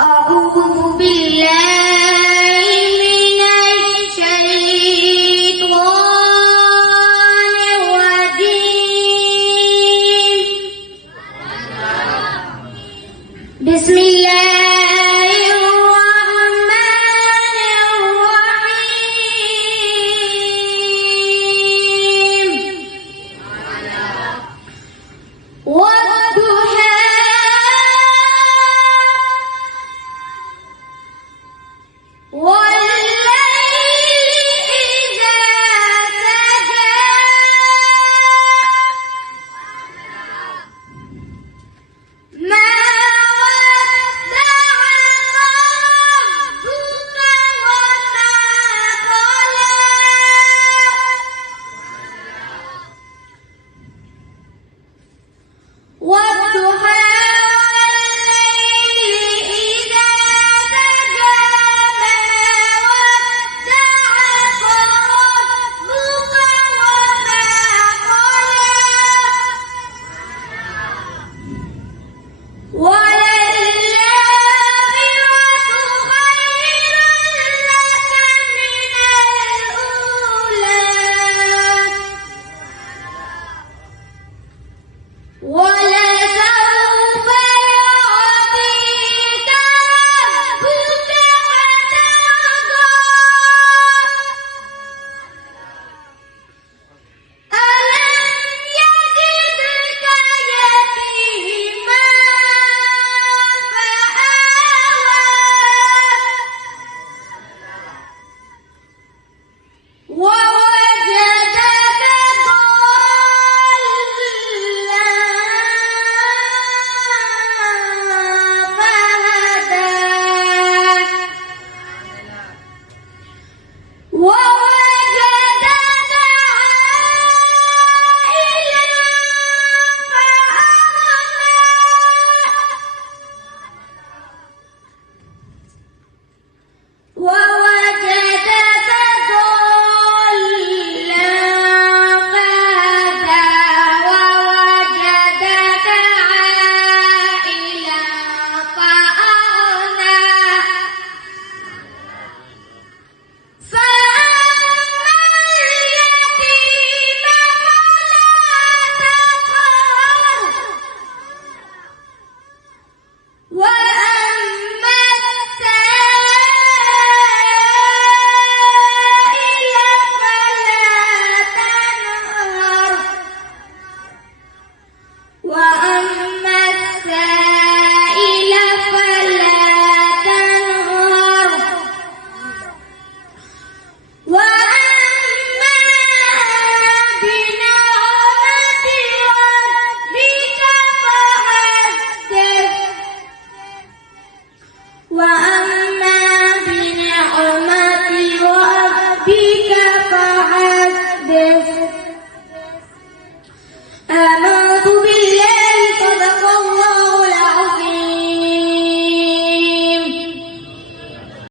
أعوذ بالله من الشيطان الرجيم. بسم الله الرحمن الرحيم. والضحى والليل إذا سجى ما ودعك ربك وما قلى والضحى والليل إذا سجى ما ودعك ربك وما قلى وللآخرة خير لك من الأولى ولسوف يعطيك ربك فترضى ألم يجدك يتيما فآوى ووجدك ضالا فهدى ووجدك عائلا فأغنى ووجدك ضالا فهدى ووجدك عائلا فأغنى فأما اليتيم فلا تقهر وأما السائل فلا تنهر وأما السائل فلا تنهر وأما بنعمة ربك فحدث وأما